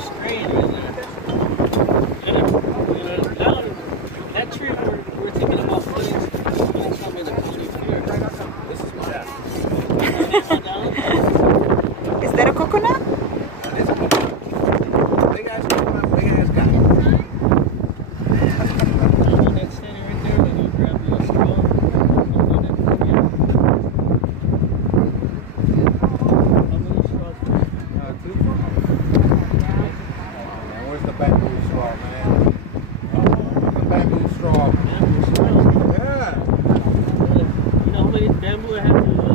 strain right there. That tree we're thinking about putting some in the county fair. This is my Is that a coconut? It's a coconut. Big ass coconut, big ass guy. That's standing right there. Then you grab your straw. How many straws? Two. Where's the bamboo straw, man? The bamboo straw. Bamboo straw. Yeah. You know how many bamboo I had to